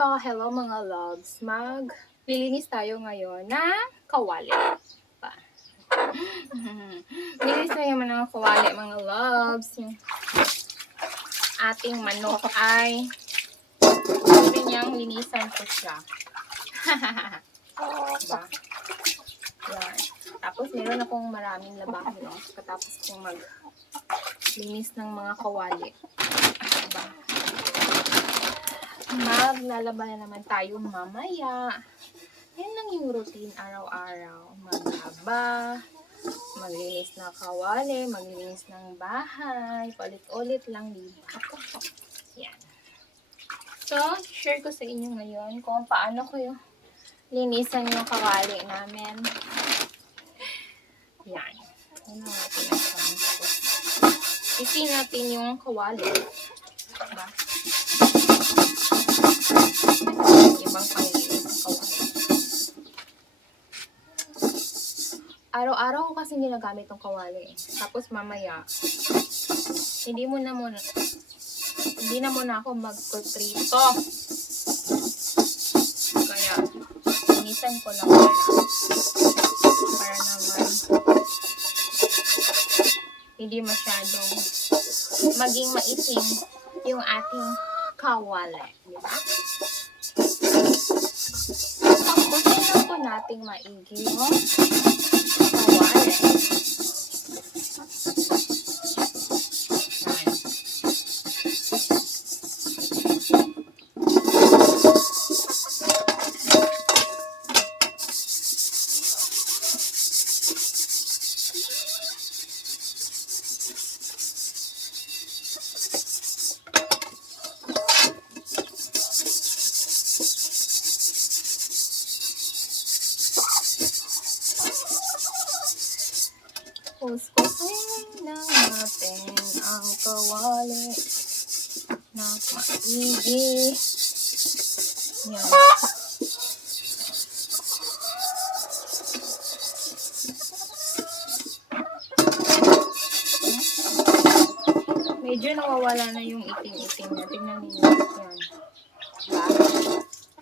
So, hello mga loves. Maglilinis tayo ngayon ng kawali. Linis tayo ng kawali mga loves. Yung ating manok ay pwede niyang linisan ko siya. Diba? Yan. Tapos meron akong maraming labahin. Katapos kong maglinis ng mga kawali. Diba? Maglalaba na naman tayo mamaya. Yan lang yung routine araw-araw. Maglaba, maglinis ng kawali, maglinis ng bahay, palit-ulit lang, diba? Yan. So, share ko sa inyo ngayon kung paano ko yung linisan yung kawali namin. Yan. Yan lang natin ang ko. Isin natin yung kawali. Diba? Ibang panglinis ng kawali. Araw-araw ko kasi ginagamit ng kawali. Tapos mamaya, hindi na muna ako magkutrito. Kaya, linisan ko lang siya. Para naman, hindi masyadong maging maitim yung ating kawali. Diba? Tapos, tingnan po nating maigi yung kawali. Kuskusin lang natin ang kawali na maigi. Yan. Medyo nawawala na yung itim-itim na. Tingnan ninyo. Yan. Diba?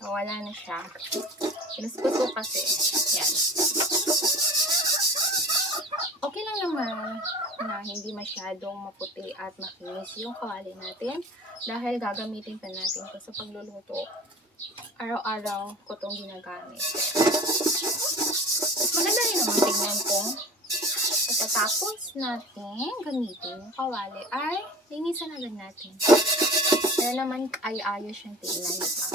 Nawala na siya. Kinuskus ko kasi. Yan. Okay lang naman na hindi masyadong maputi at makinis yung kawali natin dahil gagamitin pa natin ito sa pagluluto. Araw-araw ko itong ginagamit. Maganda rin naman tingnan kung pagkatapos natin gamitin yung kawali ay linisan agad natin. Kaya naman ay ayos yung tingnan, diba?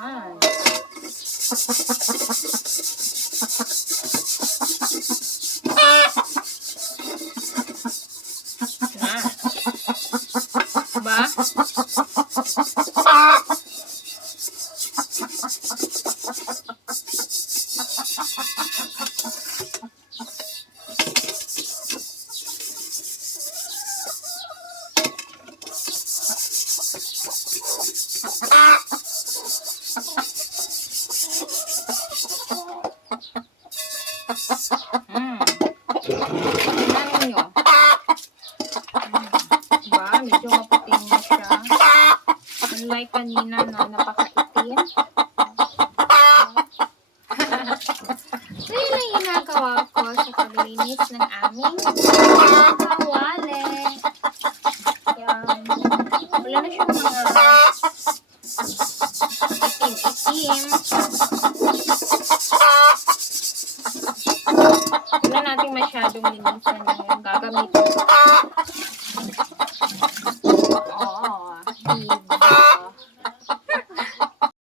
Yan. Diba? Tingnan nyo. Diba? Medyo maputing na siya. Unlike kanina na napakaitim. So, yun ang ginagawa ko sa paglinis ng aming kawali. Yan. Wala na siyang mga itim-itim. Wala natin masyadong linisan na yung gagamitin